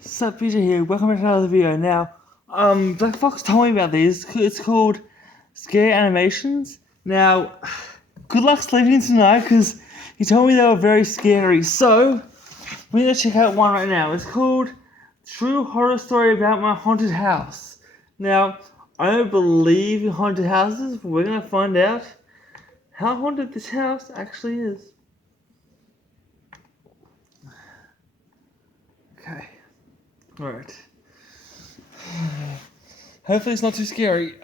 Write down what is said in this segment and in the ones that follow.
Sup, Peter here. Welcome back to another video. Now, Black Fox told me about these. It's called Scare Animations. Now, good luck sleeping tonight because he told me they were very scary. So, we're gonna check out one right now. It's called True Horror Story About My Haunted House. Now, I don't believe in haunted houses, but we're gonna find out how haunted this house actually is. Okay. Alright. Hopefully it's not too scary.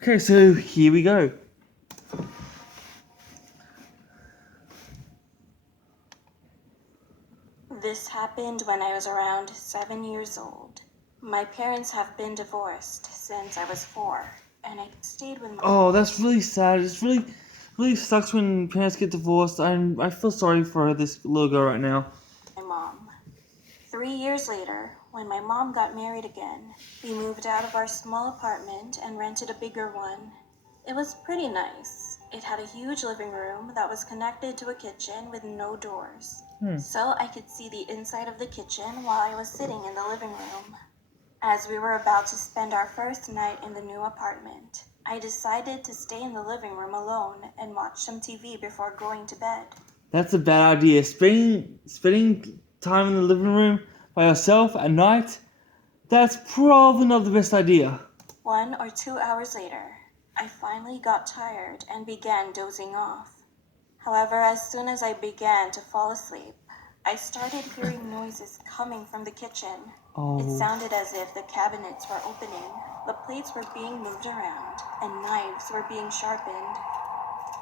Okay, so here we go. This happened when I was around 7 years old. My parents have been divorced since I was 4, and I stayed with my Oh, that's really sad. It's really sucks when parents get divorced. I feel sorry for this little girl right now. mom. 3 years later, when my mom got married again, we moved out of our small apartment and rented a bigger one. It was pretty nice. It had a huge living room that was connected to a kitchen with no doors. So I could see the inside of the kitchen while I was sitting in the living room. As we were about to spend our first night in the new apartment, I decided to stay in the living room alone and watch some TV before going to bed. That's a bad idea. Spending time in the living room by yourself at night, that's probably not the best idea. 1 or 2 hours later, I finally got tired and began dozing off. However, as soon as I began to fall asleep, I started hearing noises coming from the kitchen. It Oh, sounded as if the cabinets were opening, the plates were being moved around, and knives were being sharpened.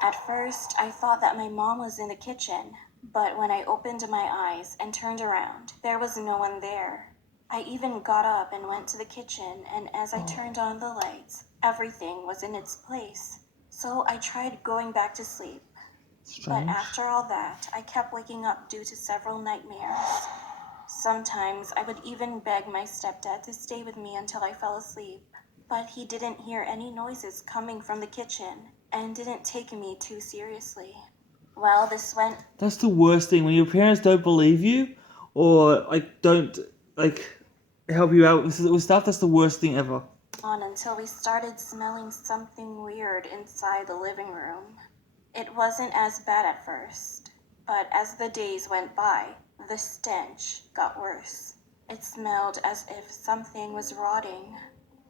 At first, I thought that my mom was in the kitchen, but when I opened my eyes and turned around, there was no one there. I even got up and went to the kitchen, and as I turned on the lights, everything was in its place. So I tried going back to sleep. But strange. after all that, I kept waking up due to several nightmares. Sometimes I would even beg my stepdad to stay with me until I fell asleep, but he didn't hear any noises coming from the kitchen and didn't take me too seriously. Well, this went That's the worst thing when your parents don't believe you or don't like help you out with stuff. That's the worst thing ever. on until we started smelling something weird inside the living room. It wasn't as bad at first, but as the days went by, the stench got worse. It smelled as if something was rotting.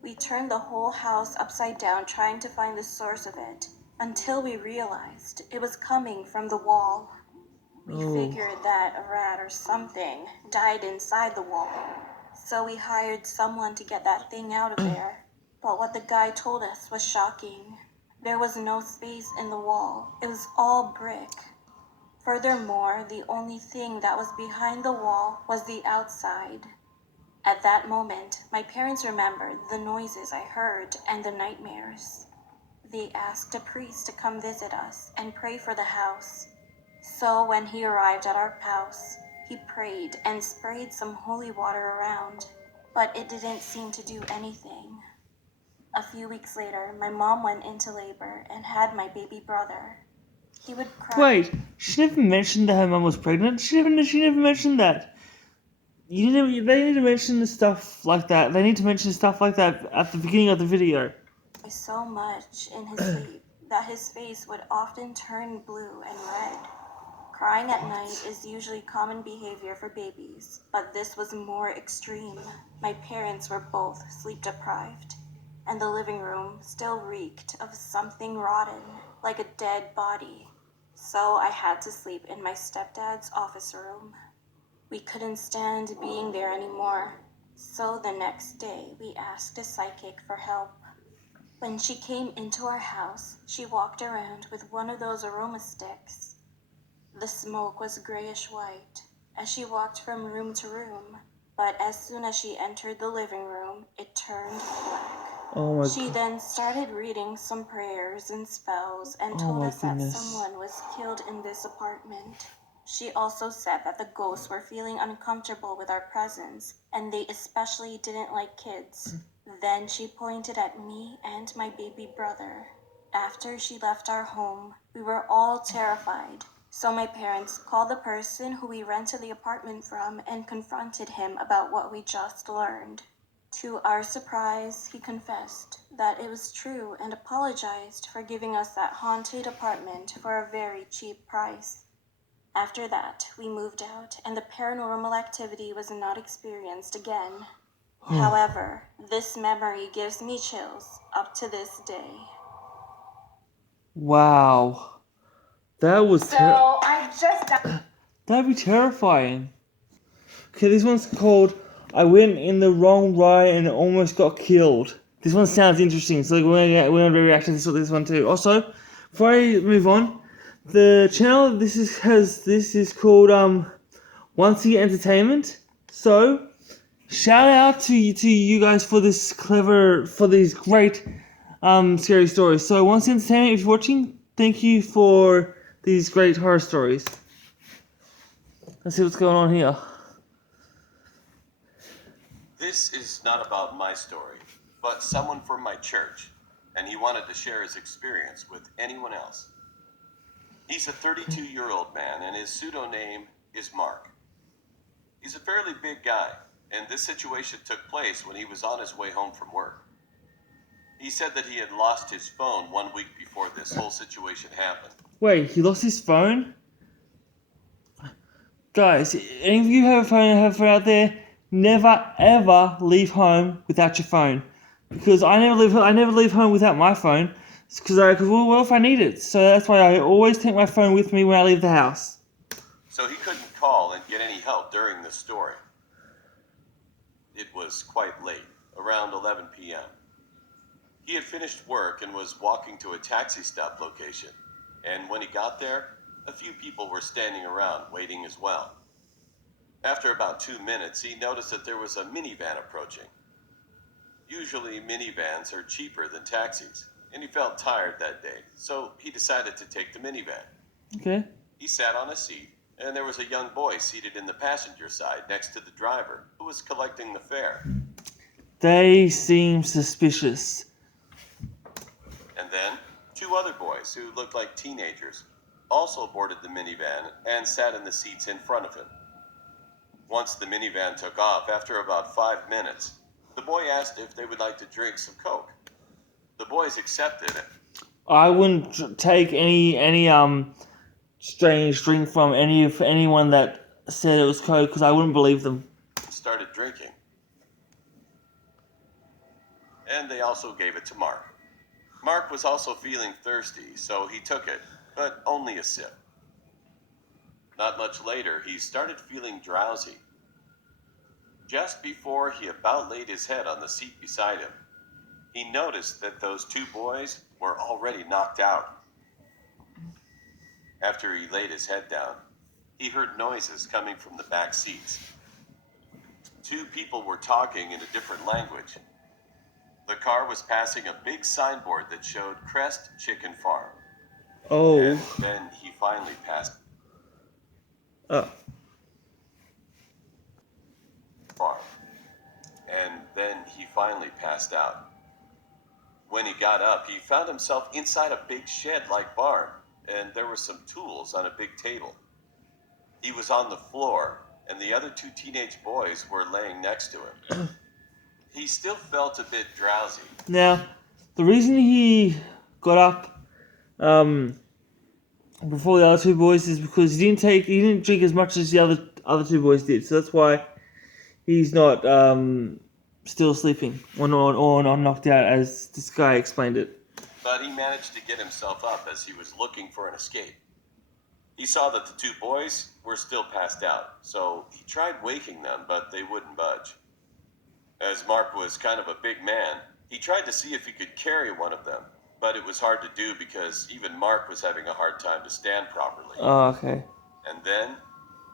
We turned the whole house upside down trying to find the source of it, until we realized it was coming from the wall. We figured that a rat or something died inside the wall, so we hired someone to get that thing out of there. But what the guy told us was shocking. There was no space in the wall. It was all brick. Furthermore, the only thing that was behind the wall was the outside. At that moment, my parents remembered the noises I heard and the nightmares. They asked a priest to come visit us and pray for the house. So when he arrived at our house, he prayed and sprayed some holy water around, but it didn't seem to do anything. A few weeks later, my mom went into labor and had my baby brother. He would cry. Wait, she never mentioned that her mum was pregnant. She never mentioned that. They need to mention stuff like that. They need to mention stuff like that at the beginning of the video. So much in his sleep that his face would often turn blue and red. Crying at night is usually common behavior for babies, but this was more extreme. My parents were both sleep deprived, and the living room still reeked of something rotten, like a dead body. So I had to sleep in my stepdad's office room. We couldn't stand being there anymore, so the next day we asked a psychic for help. When she came into our house, she walked around with one of those aroma sticks. The smoke was grayish white as she walked from room to room, but as soon as she entered the living room, it turned black. Oh my She god. then started reading some prayers and spells and Oh told my us that goodness. someone was killed in this apartment. She also said that the ghosts were feeling uncomfortable with our presence, and they especially didn't like kids. Then she pointed at me and my baby brother. After she left our home, we were all terrified So my parents called the person who we rented the apartment from and confronted him about what we just learned. To our surprise, he confessed that it was true and apologized for giving us that haunted apartment for a very cheap price. After that, we moved out, and the paranormal activity was not experienced again. However, this memory gives me chills up to this day. Wow. That was that'd be terrifying. Okay, this one's called I Went in the Wrong Ride and Almost Got Killed. This one sounds interesting, so we're gonna react to this one too. Also, before I move on, the channel this is called Once Entertainment. So shout out to you guys for these great scary stories. So Once Entertainment, if you're watching, thank you for these great horror stories. Let's see what's going on here. This is not about my story, but someone from my church, and he wanted to share his experience with anyone else. He's a 32-year-old man, and his pseudonym is Mark. He's a fairly big guy, and this situation took place when he was on his way home from work. He said that he had lost his phone 1 week before this whole situation happened. Wait, he lost his phone? Guys, any of you have a phone out there? Never ever leave home without your phone, because I never leave home without my phone. Because what if I need it? So that's why I always take my phone with me when I leave the house. So he couldn't call and get any help during this story. It was quite late, around 11 p.m. He had finished work and was walking to a taxi stop location, and when he got there, a few people were standing around waiting as well. After about 2 minutes, he noticed that there was a minivan approaching. Usually minivans are cheaper than taxis, and he felt tired that day, so he decided to take the minivan. Okay. He sat on a seat, and there was a young boy seated in the passenger side next to the driver, who was collecting the fare. They seem suspicious. And then, 2 other boys who looked like teenagers also boarded the minivan and sat in the seats in front of him. Once the minivan took off, after about 5 minutes, the boy asked if they would like to drink some Coke. The boys accepted it. I wouldn't take any strange drink from anyone that said it was Coke, because I wouldn't believe them. Started drinking. And they also gave it to Mark. Mark was also feeling thirsty, so he took it, but only a sip. Not much later, he started feeling drowsy. Just before he about laid his head on the seat beside him, he noticed that those 2 boys were already knocked out. After he laid his head down, he heard noises coming from the back seats. 2 people were talking in a different language. The car was passing a big signboard that showed Crest Chicken Farm. Oh. And then he finally passed. Farm. And then he finally passed out. When he got up, he found himself inside a big shed-like barn, and there were some tools on a big table. He was on the floor, and the other 2 teenage boys were laying next to him. He still felt a bit drowsy. Now, the reason he got up before the other 2 boys is because he didn't drink as much as the other 2 boys did. So that's why he's not still sleeping or not knocked out, as this guy explained it. But he managed to get himself up as he was looking for an escape. He saw that the 2 boys were still passed out, so he tried waking them, but they wouldn't budge. As Mark was kind of a big man, he tried to see if he could carry one of them, but it was hard to do because even Mark was having a hard time to stand properly. Oh, okay. And then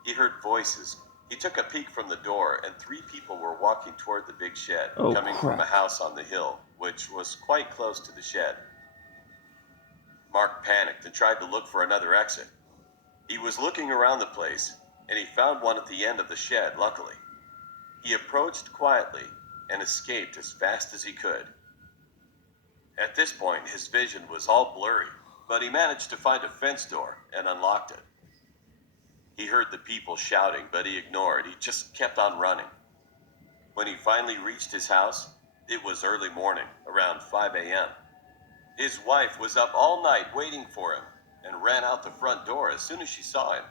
he heard voices. He took a peek from the door, and 3 people were walking toward the big shed, coming from a house on the hill, which was quite close to the shed. Mark panicked and tried to look for another exit. He was looking around the place, and he found one at the end of the shed, luckily. He approached quietly and escaped as fast as he could. At this point, his vision was all blurry, but he managed to find a fence door and unlocked it. He heard the people shouting, but he ignored. He just kept on running. When he finally reached his house, it was early morning, around 5 a.m. His wife was up all night waiting for him and ran out the front door as soon as she saw him.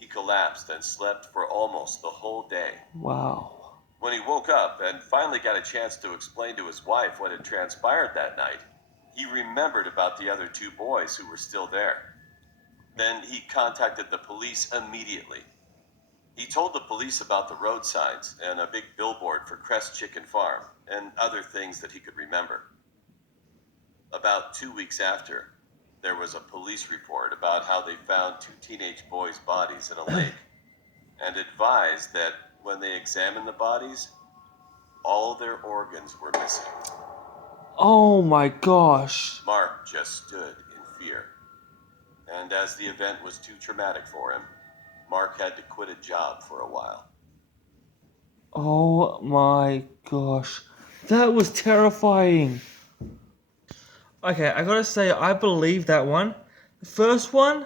He collapsed and slept for almost the whole day. Wow. When he woke up and finally got a chance to explain to his wife what had transpired that night, he remembered about the other two boys who were still there. Then he contacted the police immediately. He told the police about the road signs and a big billboard for Crest Chicken Farm and other things that he could remember. About 2 weeks after, there was a police report about how they found two teenage boys' bodies in a lake and advised that when they examined the bodies, all their organs were missing. Oh my gosh. Mark just stood in fear. And as the event was too traumatic for him, Mark had to quit a job for a while. Oh my gosh. That was terrifying. Okay, I gotta say, I believe that one. The first one?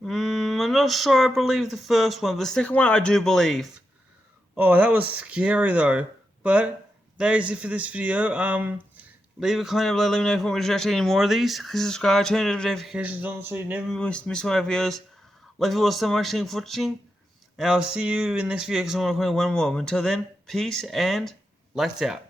I'm not sure I believe the first one. The second one I do believe. Oh, that was scary though. But that is it for this video. Leave a comment below, let me know if you want me to react to any more of these. Please subscribe, turn notifications on so you never miss one of my videos. Love you all so much, thank you for watching. And I'll see you in this video because I'm recording one more. Until then, peace and lights out.